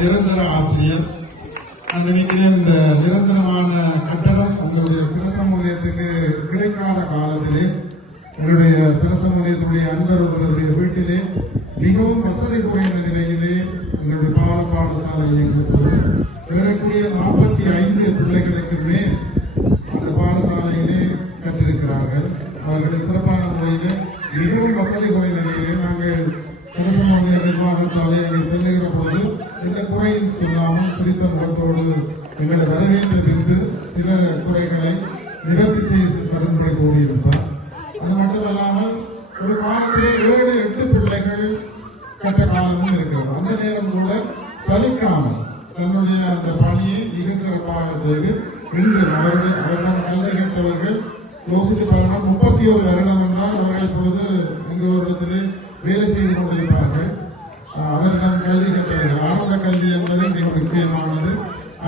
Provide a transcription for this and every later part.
நிரந்தர ஆசிரியர். நான் நினைக்கிறேன் இந்த நிரந்தரமான கட்டணம் உங்களுடைய சிரசமூலியத்துக்கு கிடைக்காத காலத்திலே என்னுடைய சிரசமூலியத்துடைய அன்பர் ஒருவருடைய வீட்டிலே மிகவும் வசதி குறைந்த நிலையிலே எங்களுடைய பாடசாலை இயங்கும்போது ஏறக்கூடிய 45 பிள்ளைகளுக்கு மேல் அந்த பாடசாலையிலே கற்றிருக்கிறார்கள். அவர்களை சிறப்பான முறையில் மிகவும் வசதி குறைந்த நிலையிலே நாங்கள் சிரசமூலிய நிர்வாகத்தாலே அங்கே செல்லுகிற பொழுது இந்த குறையும் சொல்லாமல் சிரித்த முகத்தோடு எங்களை வரவேற்ற பின்பு சில குறைகளை நிவர்த்தி செய்து தரும்படி கூறியிருப்பார். அது மட்டுமல்லாமல் ஒரு காலத்திலே 7-8 பிள்ளைகள் கட்ட காலமும் இருக்கிறது. அந்த நேரம் கூட சலிக்காமல் தன்னுடைய அந்த பணியை மிக சிறப்பாக செய்து இன்று அவரிடம் கல்வி கேட்டவர்கள் யோசித்து பாருங்கள், 31 வருடம் என்றால் அவர்கள் இப்பொழுது இங்கு ஒரு இடத்திலே வேலை செய்து கொண்டிருப்பார்கள். அவரிடம் கல்வி கற்றவர்கள் ஆரம்ப கல்வி என்பது மிக முக்கியமானது.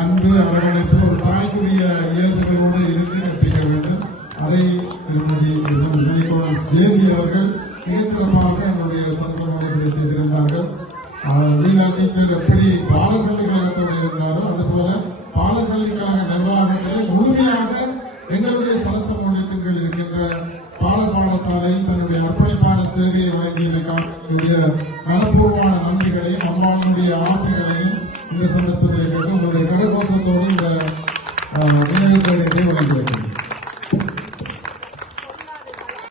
அன்பு அரவணைப்பு ஒரு தாய்க்குரிய இயல்புகளோடு இருந்து கற்பிக்க வேண்டும். அதை திருமதி ஜெயந்தி அவர்கள் மிகச்சிறப்பாக நம்முடைய சமூகத்தில் செய்திருந்தார்கள். வீணா டீச்சர் எப்படி பாலக்கல்வி கழகத்தோடு இருந்தாரோ அதுபோல பாலக்கல்வி கழக நிர்வாகத்திலே முழுமையாக எங்களுடைய சமூகத்திற்கு இருக்கின்ற பாடசாலையில் தன்னுடைய அர்ப்பணிப்பான சேவையை வழங்கியிருக்கார். மனப்பூர்வமான நன்றிகளையும் அம்மாவுடைய ஆசைகளையும் இந்த சந்தர்ப்பத்தில்